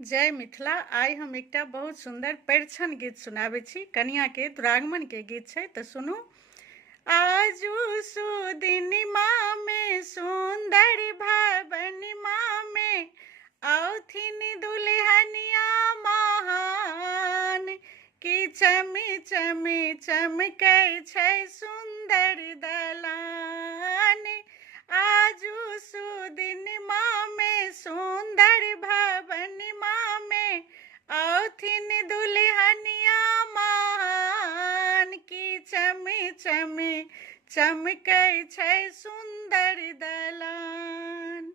जय मिथिला। आइ हम एकटा बहुत सुंदर परिछन गीत सुनाबै छी। कनिया के दुरागमन के गीत छै तऽ सुनू। आजू सुदिनमा में सुंदर भवनमा में औथिन दुल्हनिया महान कि चमी चमी चमकै छै सुंदर दलान। आजू सुदिनमा में सुंदर भवनमा में औथिन दुल्हनिया महान कि चमी चमी चमकै छै सुंदर दलान।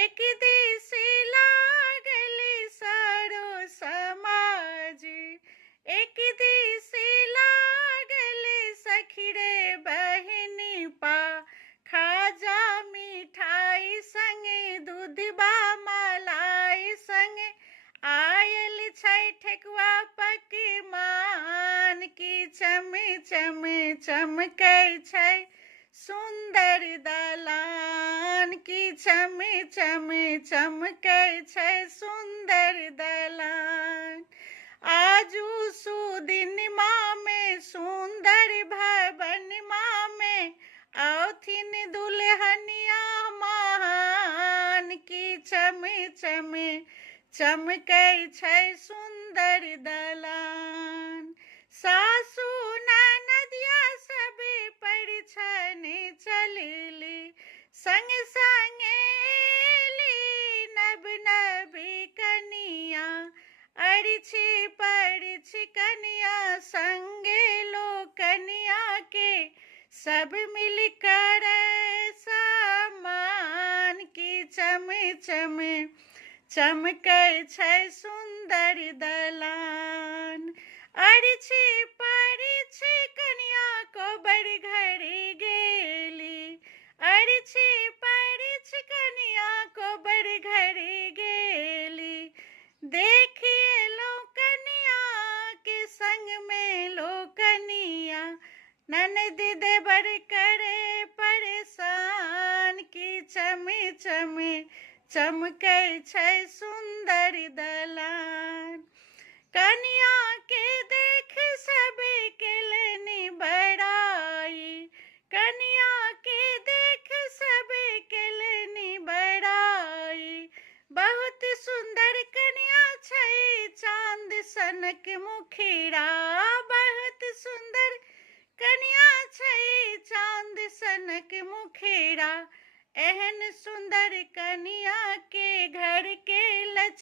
एक दिस लागली सारो समाज, एक दिस लागली सखी रे बहिनी पा खाजा मिठाई संगे दूधबा मलाई संगे आयल छै ठेकुआ पकवान कि चमी चमी चमकै छै सुंदर दलान कि चमी चमी चमकै छै सुंदर दलान। आजू सुदिनमा में सुंदर भवनमा में औथिन दुल्हनिया महान कि चमी चमी चमकै छै सुंदर दलान। सासू ननदिया सब परिछन चलली, संग संग एली नब नबी कनिया। अरिछि परिछि कनिया संगे लो कनिया के सब मिलकर समान कि चमी चमी चमकै छै सुंदर दलान। अरिछि परिछि कनिया कोबर घरे गेली, अरिछि परिछि कनिया कोबर घरे गेली। देखिए लो कनिया के संग में लो कनिया, ननद देवर करे परेशान कि चमी चमी चमकै छै सुंदर दलान। कनिया के देख सब केलनि बड़ाई, कनिया के देख सब केलनि बड़ाई। बहुत सुंदर कनिया छै चांद सनक मुखिरा, बहुत सुंदर कनिया छै चांद सनक मुखिरा। एहन सुंदर कनिया के घर के लक्ष्मी